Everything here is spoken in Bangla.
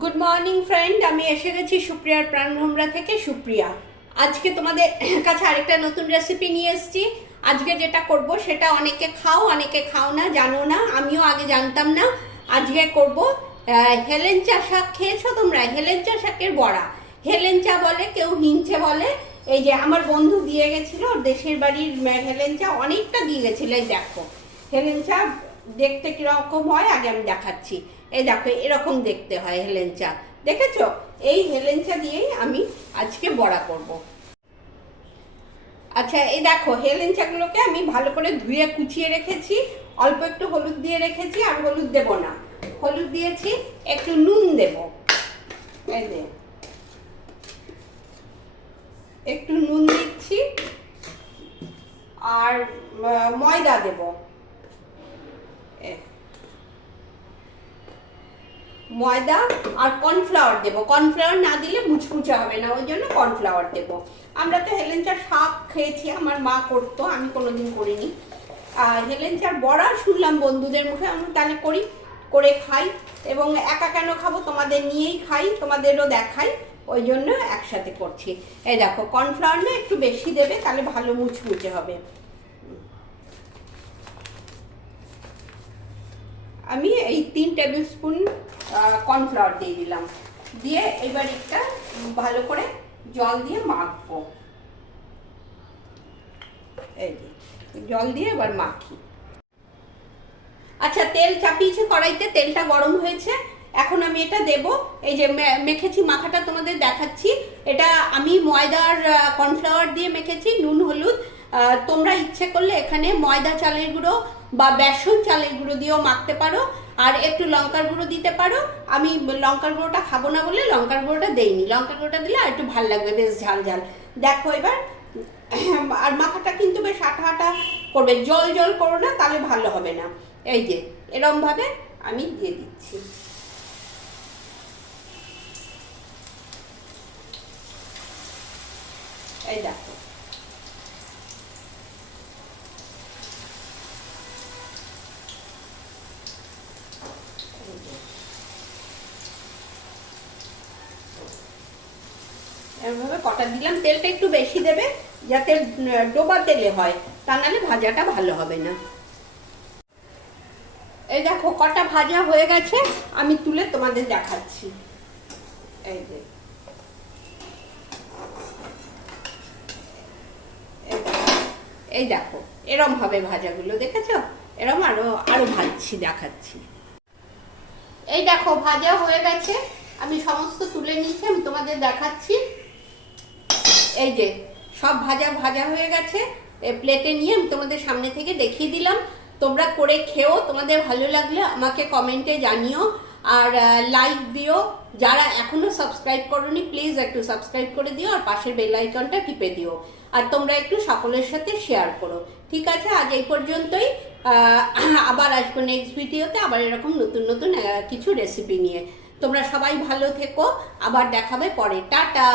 গুড মর্নিং ফ্রেন্ড, আমি এসে গেছি সুপ্রিয়ার প্রাণভ্রমরা থেকে। সুপ্রিয়া, আজকে তোমাদের কাছে আরেকটা নতুন রেসিপি নিয়ে এসেছি। আজকে যেটা করব সেটা অনেকে খাও, অনেকে খাও না, জানো না, আমিও আগে জানতাম না। আজকে করব হেলেঞ্চা শাক। খেয়েছো তোমরা হেলেঞ্চা শাকের বড়া? হেলেঞ্চা বলে, কেউ হিঞ্চে বলে। এই যে আমার বন্ধু দিয়ে গেছিল, ওর দেশের বাড়ির হেলেঞ্চা অনেকটা দিয়ে গেছিল। এই দেখো হেলেঞ্চা দেখতে কিরকম হয় আগে আমি দেখাচ্ছি। এই দেখো এরকম দেখতে হয় হেলেঞ্চা, দেখেছো? এই হেলেঞ্চা দিয়েই আমি আজকে বড়া করব। আচ্ছা, এই দেখো হেলেঞ্চাগুলোকে আমি ভালো করে ধুয়ে কুচিয়ে রেখেছি। অল্প একটু হলুদ দিয়ে রেখেছি, আর হলুদ দেব না, হলুদ দিয়েছি, একটু নুন দেব। এই যে একটু নুন দিচ্ছি, আর ময়দা দেব। ময়দা আর কর্নফ্লাওয়ার দেবো। কর্নফ্লাওয়ার না দিলে মুচমুচে হবে না, ওই জন্য কর্নফ্লাওয়ার দেবো। আমরা তো হেলেঞ্চার শাক খেয়েছি, আমার মা করতো, আমি কোনোদিন করিনি। আর হেলেঞ্চার বড়া শুনলাম বন্ধুদের মুখে, আমি তাহলে করি, করে খাই। এবং একা কেন খাবো, তোমাদের নিয়েই খাই, তোমাদেরও দেখাই, ওই জন্য একসাথে করছি। এই দেখো কর্নফ্লাওয়ার না একটু বেশি দেবে, তাহলে ভালো মুচমুচে হবে। আমি এই 3 টেবিল স্পুন কর্নফ্লাওয়ার দিয়ে দিলাম, দিয়ে এবার একটা ভালো করে জল দিয়ে মাখবো। এই জল দিয়ে এবার মাখি। আচ্ছা, তেল চাপিয়েছি কড়াইতে, তেলটা গরম হয়েছে, এখন আমি এটা দেব। এই যে মেখেছি, মাখাটা তোমাদের দেখাচ্ছি। এটা আমি ময়দার কর্নফ্লাওয়ার দিয়ে মেখেছি, নুন হলুদ। তোমরা ইচ্ছে করলে এখানে ময়দা চালের গুঁড়ো বা বেসন চালের গুঁড়ো দিয়েও মাখতে পারো, আর একটু লঙ্কার গুঁড়ো দিতে পারো। আমি লঙ্কার গুঁড়োটা খাবো না বলে লঙ্কার গুঁড়োটা দেইনি, লঙ্কার গুঁড়োটা দিলে আর একটু ভালো লাগবে, বেশ ঝাল ঝাল। দেখো এবার, আর মাখাটা কিন্তু বেশ আঠা আঠা করবে, জল জল করো না, তাহলে ভালো হবে না। এই যে এরম ভাবে আমি দিয়ে দিচ্ছি। এই দেখো এভাবে কটা দিলাম। তেলটা একটু বেশি দেবে, যাতে ডোবা তেলে হয়, তা নাহলে ভাজাটা ভালো হবে না। এই দেখো কটা ভাজা হয়ে গেছে, আমি তুলে তোমাদের দেখাচ্ছি। এই যে এই দেখো এরম হবে ভাজাগুলো, দেখেছো? এরম আরো আরো ভাজছি, দেখাচ্ছি। এই দেখো ভাজা হয়ে গেছে, আমি সমস্ত তুলে নিয়েছি, আমি তোমাদের দেখাচ্ছি। এই যে সব ভাজা ভাজা হয়ে গেছে, প্লেটে নিয়ে আমি তোমাদের সামনে থেকে দেখিয়ে দিলাম। তোমরা করে খেও, তোমাদের ভালো লাগলে আমাকে কমেন্টে জানিও, আর লাইক দিও। যারা এখনো সাবস্ক্রাইব করোনি প্লিজ একটু সাবস্ক্রাইব করে দিও, আর পাশের বেল আইকনটা টিপে দিও, আর তোমরা একটু সকলের সাথে শেয়ার করো। ঠিক আছে, আজ এই পর্যন্তই। আবার আসবো নেক্সট ভিডিওতে, আবার এরকম নতুন নতুন কিছু রেসিপি নিয়ে। তোমরা সবাই ভালো থেকো, আবার দেখাবে পরে। টাটা।